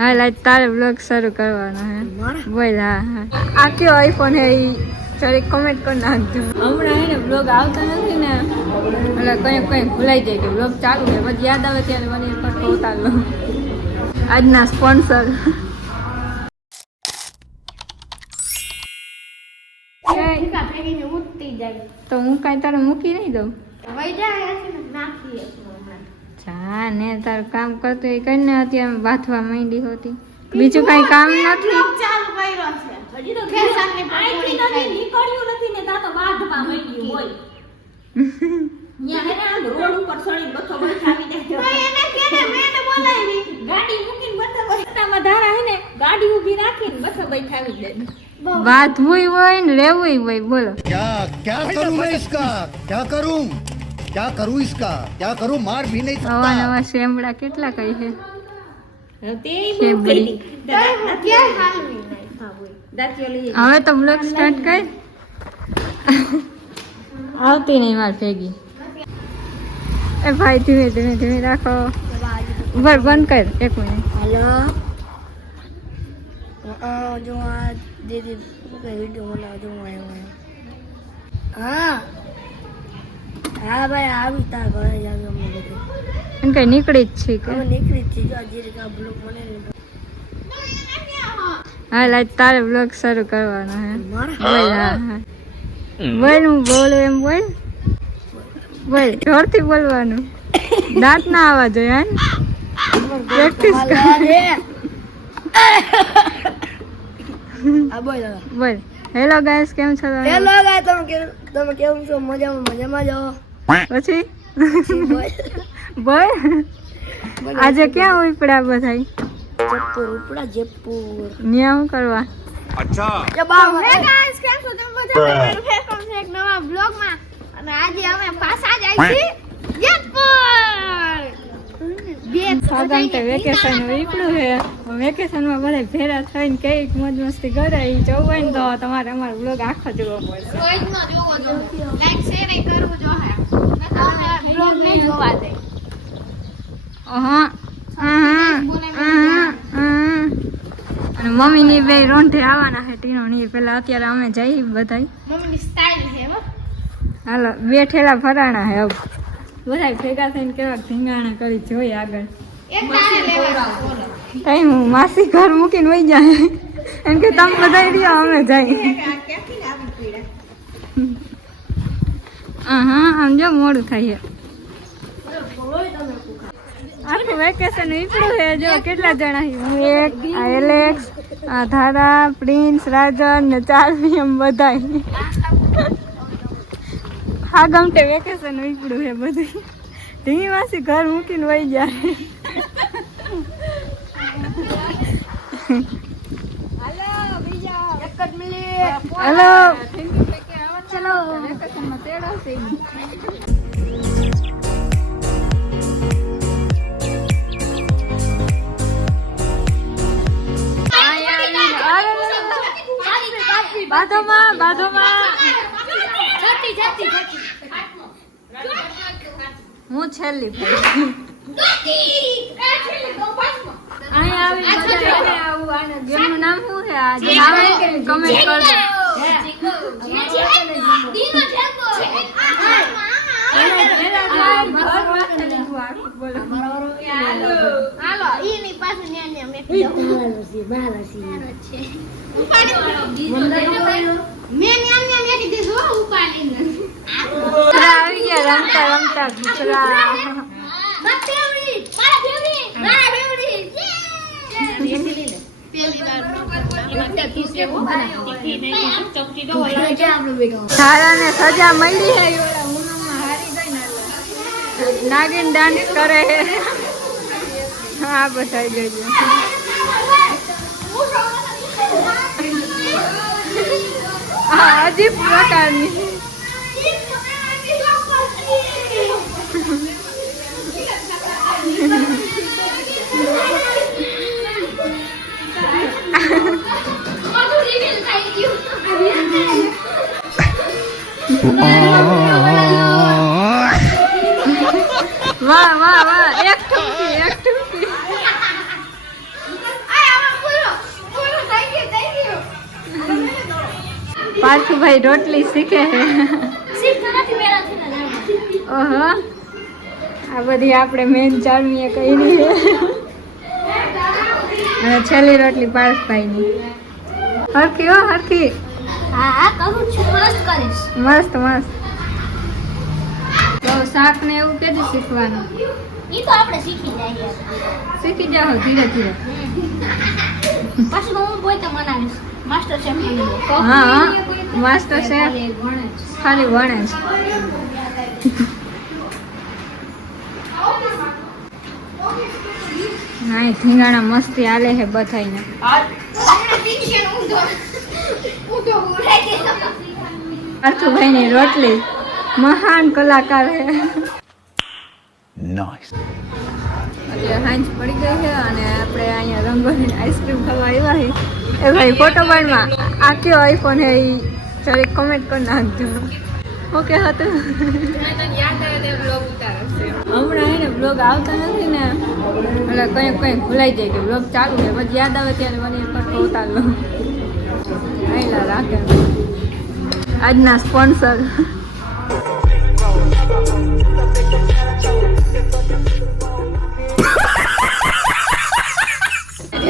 હા લાઈટ તારે બ્લોગ શરૂ કરવાનો હે બોલ. હા આ કયો આઈફોન હે ઈ જરીક કમેન્ટ કરી નાખજો. હમણાં એને બ્લોગ આવતા નથી ને એટલે કંઈ ભૂલાઈ જાય કે બ્લોગ ચાલુ છે પછી યાદ આવે ત્યારે મને એક ઉતાર લો. આજના સ્પોન્સર તો હું કાંઈ તારે મૂકી નહીં દઉં. જા ને તારું કામ કરતું એ કરીને અત્યારે બાથવા માંડી હોતી. બીજું કઈ કામ નથી. ગાડી ઉભી રાખીને બસો બેઠાવી દે. बात हुई હોય ને રહેવું હોય. બોલો क्या करूं मैं इसका क्या करूं इसका क्या करूं मार भी नहीं सकता. नवा શેમડા કેટલા કઈ છે હવે તો બ્લોગ સ્ટાર્ટ કર. આવતી નહીં માર ભેગી. એ ભાઈ ધીમે ધીમે ધીમે રાખો. ઉભર બંધ કર 1 મિનિટ. हेलो जो आज दीदी वीडियो बना जो आए हुए हाँ हाँ भाई આવી તા ઘરે જાવ અમે લોકો એમ કઈ નીકળી જ છે કે નીકળી જ છે આજે કા બ્લોગ બને ને. હા લાઈટ તારે બ્લોગ શરૂ કરવાનો હે બોલ. હા બોલ હું બોલું એમ બોલ. જોરથી બોલવાનું. દાંત ના આવવા જોઈએ. પ્રેક્ટિસ કર. બોલ હેલો ગાઈસ કેમ છો તમે? હેલો ગાઈસ તમે કેમ છો? મજામાં જો. પછી બોલ આજે ક્યાં ઉપડ્યા બધા? જયપુર ન્યા શું કરવા? अच्छा હે ગાઈસ કેમ છો તમે બધા? મારું વેલકમ છે એક નવા બ્લોગ માં અને આજે અમે પાછા જ આવી છીએ જયપુર. સાગમ તો વેકેશન વીકડું છે. વેકેશન માં બધા ભેરા થઈને કઈક મોજ મસ્તી કરે ઈ જોવું હોય ને તો તમારે અમારો બ્લોગ આખો જોવો પડશે. લાઈક શેર એ કરવું જોઈએ. બ્લોગ નહીં જોવા દે. અને મમ્મી ની બે રોંઢે આવવાના છે ટીનો ની પેલા. અત્યારે અમે જઈ બધા મમ્મી ની સ્ટાઈલ છે હો. હાલો 2 ઠેલા ફરાણા હે. હવે બધા ભેગા થઈને કેવા ધીંગાણા કરી જોઈએ આગળ. એક તારે લેવા કઈ હું માસી ઘર મૂકીને વહી જાય એમ કે તમે બધા રહ્યા અમે જાય. હા આમ જો મોડું થાય છે. આખું વેકેશન નીકળ્યું છે. જો કેટલા જણા છે. હું એક, આ એલેક્સ, આ ધારા, પ્રિન્સ, રાજન ને 4 એમ બધા. હા ગમતે વેકેશન નીકળ્યું છે બધું. ધીમી માસી ઘર મૂકીને વહી જાય. હેલો ચલો વેકેશનમાં તેડો છે. બાધોમાં હું છેલ્લી ગેમનું નામ શું છે? કમેન્ટ કરજો. આવી ગયા રમતા રમતા ઘૂસરા. સારાને સજા મળી છે. નાગિન ડાન્સ કરે છે. હા બધા જોજો. હા અજીબ પ્રકારની. વાહ વાહ વાહ. એક ઠુમકી પાર્થભાઈ રોટલી શીખે છે. ઓહો આ બધી આપણે મેન ચારમીએ કરી છે. અને છેલ્લી રોટલી પાર્થભાઈની. હરખી હો હરખી. મસ્ત મસ્ત. તો શાક ને એવું કેદી શીખવાનું? શીખી જાઓ ધીરે ધીરે. હા માસ્ટર શેફ ખાલી વણે જ. હા ધીંગાણા મસ્તી આલે છે બધાઈને. પાર્થભાઈની રોટલી મહાન કલાકાર છે. સાંજ પડી ગઈ છે અને આપણે અહીંયા રંગોળી આઈસ્ક્રીમ ખાવા આવ્યા છે. એ ભાઈ ફોટો પાડમાં આ કયો આઈફોન છે એ જરીક કમેન્ટ કરી નાખજો. ઓકે હતું હમણાં એને બ્લોગ આવતા નથી ને એટલે કંઈક ભૂલાઈ જાય કે બ્લોગ ચાલુ છે પછી યાદ આવે ત્યારે મને એક ઉતાર લો. આયલા રાખે આજના સ્પોન્સર.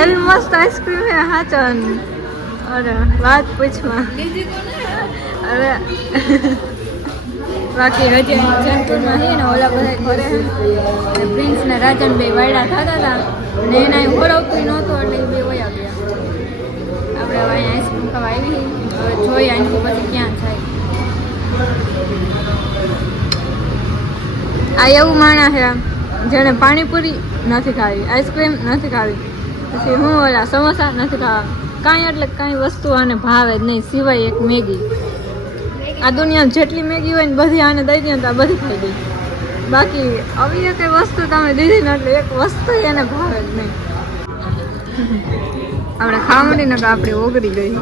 એવી મસ્ત આઈસ્ક્રીમ હે હાચન. અરે વાત પૂછવા. અરે બાકી હજી જયપુરમાં છે ને ઓલા બધા ઘરે અને પ્રિન્સ ને રાજન બે વાયડા થતા હતા અને એના ખોરાવતું નહોતું એટલે બે વયા ગયા. આપણે હવે અહીંયા આઈસ્ક્રીમ ખાવા આવી હવે જોઈએ અહીંથી પછી ક્યાં થાય. આ એવું માણસ છે જેને પાણીપુરી નથી ખાવી, આઈસ્ક્રીમ નથી ખાવી, પછી હું ઓલા સમોસા નથી ખાવા, કાંઈ એટલે કાંઈ વસ્તુ આને ભાવે જ નહીં સિવાય એક મેગી. આ દુનિયામાં જેટલી મેગી હોય ને બધી આને દઈ દે તો આ બધી ખાઈ ગઈ. બાકી આવી એક વસ્તુ તમે દીધી ને એટલે એક વસ્તુ એને ભાવે જ નહીં. આપણે ખાવા માંડી ને તો આપણે ઓગળી ગઈ.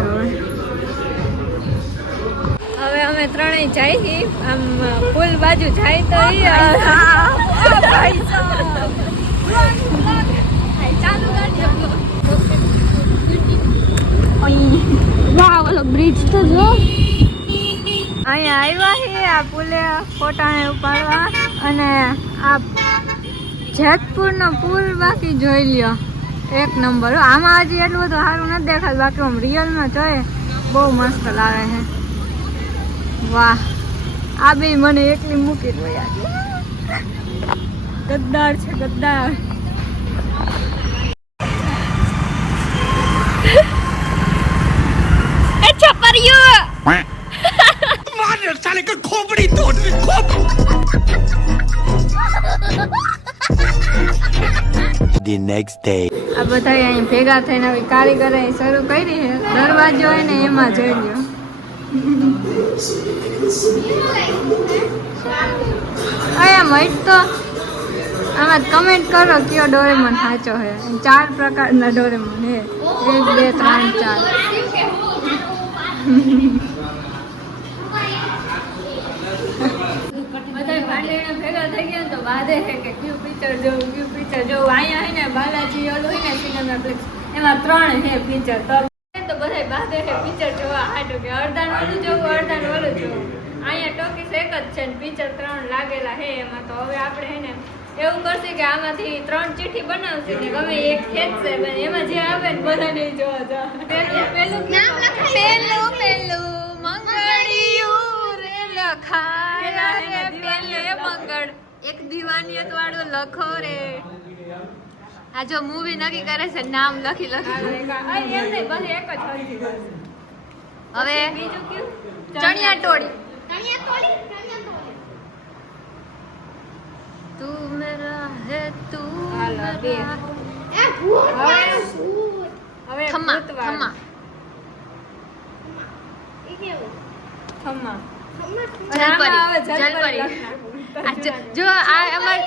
હવે અમે ત્રણેય જાય છીએ આમ પુલ બાજુ જાય તો ઓલો બ્રિજ તો જો અહીંયા આવ્યા છે આ પુલે ફોટાને ઉપાડવા. અને આ જેતપુરનો પુલ બાકી જોઈ લ્યો એક નંબર. આમાં હજી એટલું બધું સારું નથી દેખાતું બાકી આમ રિયલમાં જોઈએ બહુ મસ્ત લાગે છે. વાહ આ બે મને એકલી મૂકી દો યાર. ગદ્દાર છે ગદ્દાર. એ છપરિયો માર સાલે કે ખોપડી તોડ The next day. આ બધા અહીં ભેગા થઈને હવે કારીગરે શરૂ કરી છે. દરવાજો હોય ને એમાં જોઈ લ્યો. એમ હોય તો આમાં કમેન્ટ કરો કયો ડોરેમોન સાચો છે. 4 પ્રકારના ડોરેમોન છે 1 2 3 4. બધા ભાંડેણા ભેગા થઈ ગયા તો વાદે છે કે કયું પિક્ચર જોવું કયું પિક્ચર જોવું. અહીંયા છે ને બાલાજી ઓલું હોય ને સિનેમાપ્લેક્સ એમાં 3 છે પિક્ચર. તો બધા બાદે છે પિક્ચર જોવા હાટું કે અડધાનું ઓલું જોવું અડધાનું ઓલું જોવું. અહીંયા ટોકીસ એક જ છે ને પિક્ચર 3 લાગેલા છે એમાં. તો હવે આપણે છે ને એવું કરશે કે આમાંથી 3 ચીઠી બનાવશે ને ગમે એક ખેંચશે એમાં જે આવે ને બધાને જોવા જાવ. પેલું મંગળિયું રે લખાય રે પેલે મંગળ એક દિવાનિયત વાળું લખો રે. આ જો મૂવી નક્કી કરે છે નામ લખી હવે બીજું કયું ચણિયા ટોળી. તું મેરા હે તું હવે ખમ્મા જો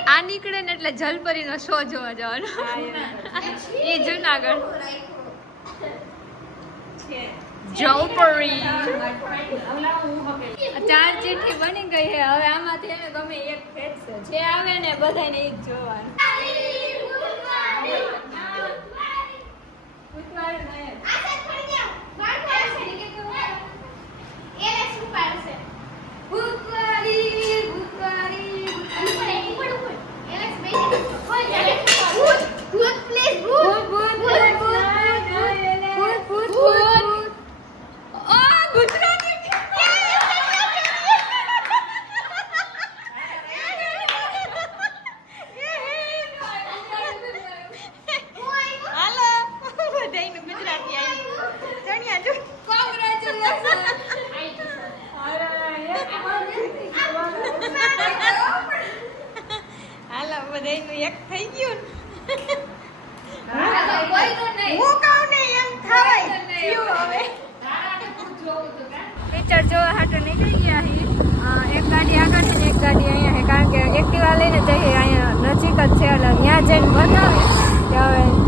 આ નીકળે ને એટલે જલપરી નો શો જોવા જવાનો. એ જુનાગઢ જલપરી 4 ચીઠી બની ગઈ છે. હવે આમાંથી એને ગમે એક ફેંકશે જે આવે ને બધાને એ જ જોવાનું. પિક્ચર જોવા હાટો નીકળી ગયા એક ગાડી આગળ છે ને એક ગાડી અહીંયા છે કારણ કે એક્ટિવા લઈને જઈએ અહીંયા નજીક જ છે એટલે ત્યાં જઈને બતાવે કે હવે